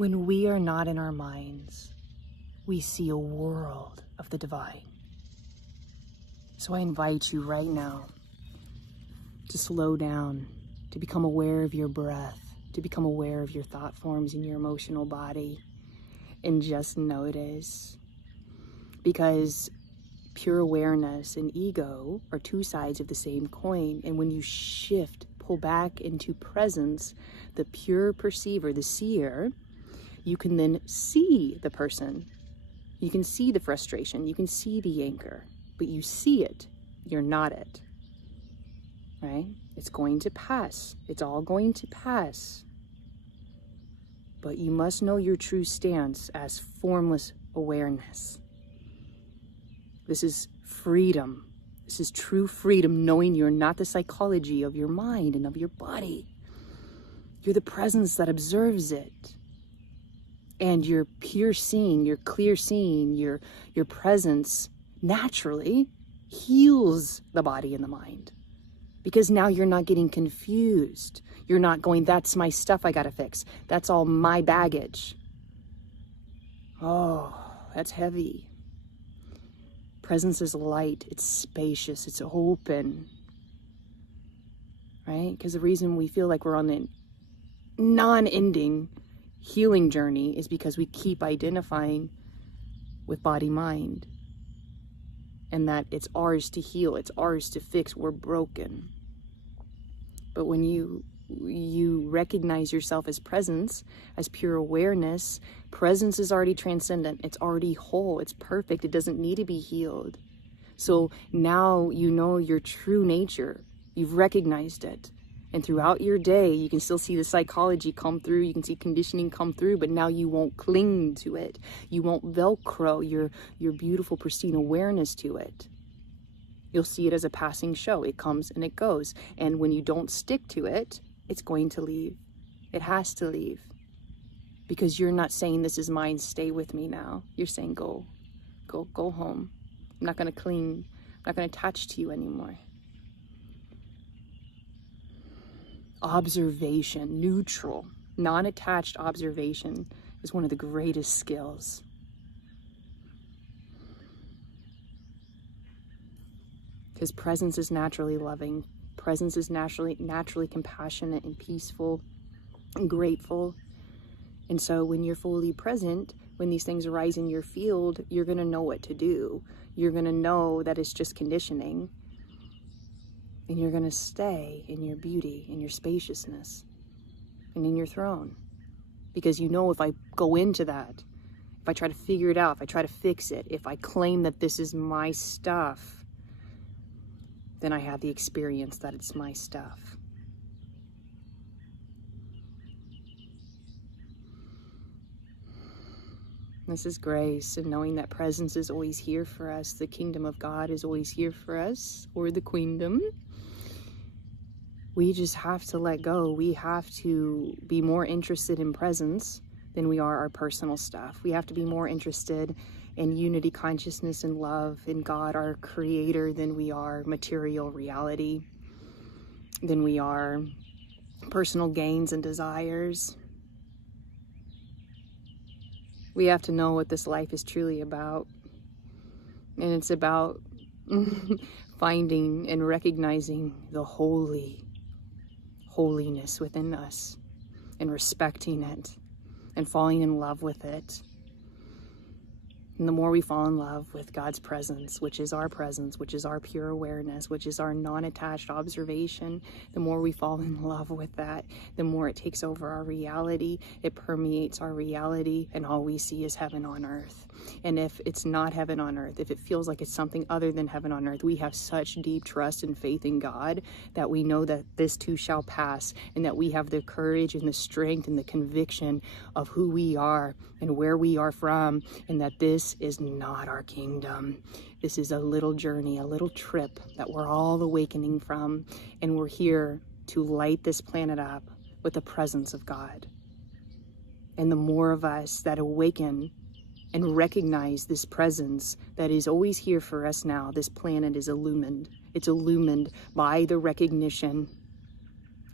When we are not in our minds, we see a world of the divine. So I invite you right now to slow down, to become aware of your breath, to become aware of your thought forms in your emotional body, and just notice. Because pure awareness and ego are two sides of the same coin, and when you shift, pull back into presence, the pure perceiver, the seer, you can then see the person. You can see the frustration, you can see the anger, but you see it, you're not it, right? It's going to pass. It's all going to pass. But you must know your true stance as formless awareness. This is freedom. This is true freedom, knowing you're not the psychology of your mind and of your body. You're the presence that observes it. And your pure seeing, your clear seeing, your presence naturally heals the body and the mind. Because now you're not getting confused. You're not going, that's my stuff I gotta fix. That's all my baggage. Oh, that's heavy. Presence is light, it's spacious, it's open. Right? Because the reason we feel like we're on the non-ending healing journey is because we keep identifying with body-mind. And that it's ours to heal, it's ours to fix, we're broken. But when you recognize yourself as presence, as pure awareness, presence is already transcendent, it's already whole, it's perfect, it doesn't need to be healed. So now you know your true nature, you've recognized it. And throughout your day, you can still see the psychology come through, you can see conditioning come through, but now you won't cling to it. You won't Velcro your beautiful, pristine awareness to it. You'll see it as a passing show. It comes and it goes. And when you don't stick to it, it's going to leave. It has to leave. Because you're not saying, this is mine, stay with me now. You're saying, go home. I'm not going to cling. I'm not going to attach to you anymore. Observation, neutral, non-attached observation is one of the greatest skills. Because presence is naturally loving. Presence is naturally compassionate and peaceful and grateful. And so when you're fully present, when these things arise in your field, you're going to know what to do. You're going to know that it's just conditioning. And you're going to stay in your beauty, in your spaciousness, and in your throne. Because you know, if I go into that, if I try to figure it out, if I try to fix it, if I claim that this is my stuff, then I have the experience that it's my stuff. This is grace, and knowing that presence is always here for us. The kingdom of God is always here for us, or the queendom. We just have to let go. We have to be more interested in presence than we are our personal stuff. We have to be more interested in unity, consciousness, and love in God, our creator, than we are material reality, than we are personal gains and desires. We have to know what this life is truly about. And it's about finding and recognizing the holiness within us, and respecting it and falling in love with it. And the more we fall in love with God's presence, which is our pure awareness, which is our non-attached observation, the more we fall in love with that, the more it takes over our reality, it permeates our reality, and all we see is heaven on earth. And if it's not heaven on earth, if it feels like it's something other than heaven on earth, we have such deep trust and faith in God that we know that this too shall pass, and that we have the courage and the strength and the conviction of who we are and where we are from, and that this is not our kingdom. This is a little journey, a little trip that we're all awakening from, and we're here to light this planet up with the presence of God. And the more of us that awaken and recognize this presence that is always here for us now, this planet is illumined. It's illumined by the recognition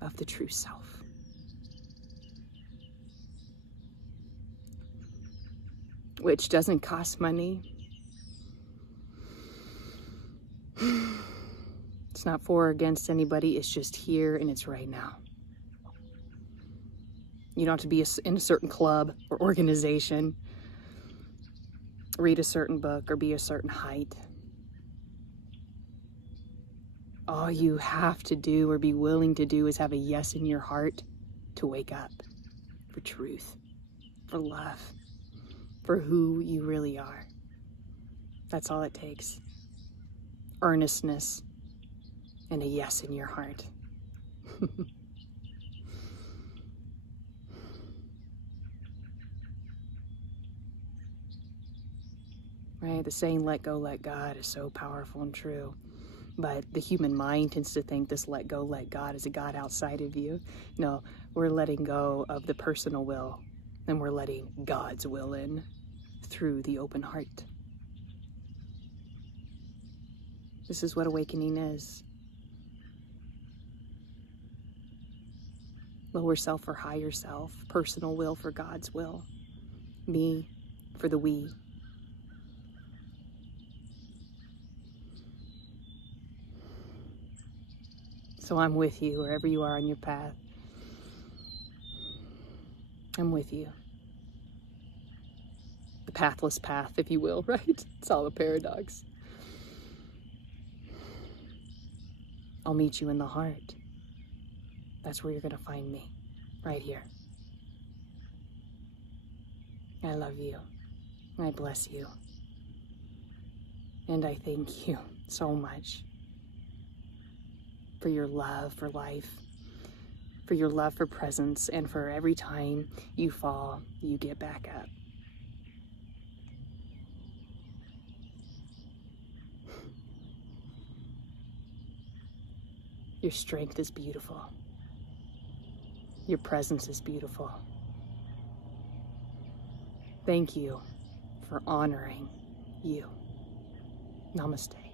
of the true self. which doesn't cost money. It's not for or against anybody. It's just here and it's right now. You don't have to be in a certain club or organization, read a certain book, or be a certain height. All you have to do or be willing to do is have a yes in your heart to wake up for truth, for love, for who you really are. That's all it takes. Earnestness and a yes in your heart. Right? The saying, let go, let God, is so powerful and true. But the human mind tends to think this let go, let God is a God outside of you. No, we're letting go of the personal will, and we're letting God's will in through the open heart. This is what awakening is. Lower self for higher self, personal will for God's will, me for the we. So I'm with you wherever you are on your path. I'm with you. The pathless path, if you will, right? It's all a paradox. I'll meet you in the heart. That's where you're going to find me, right here. I love you. I bless you. And I thank you so much for your love for life, for your love for presence, and for every time you fall, you get back up. Your strength is beautiful. Your presence is beautiful. Thank you for honoring you. Namaste.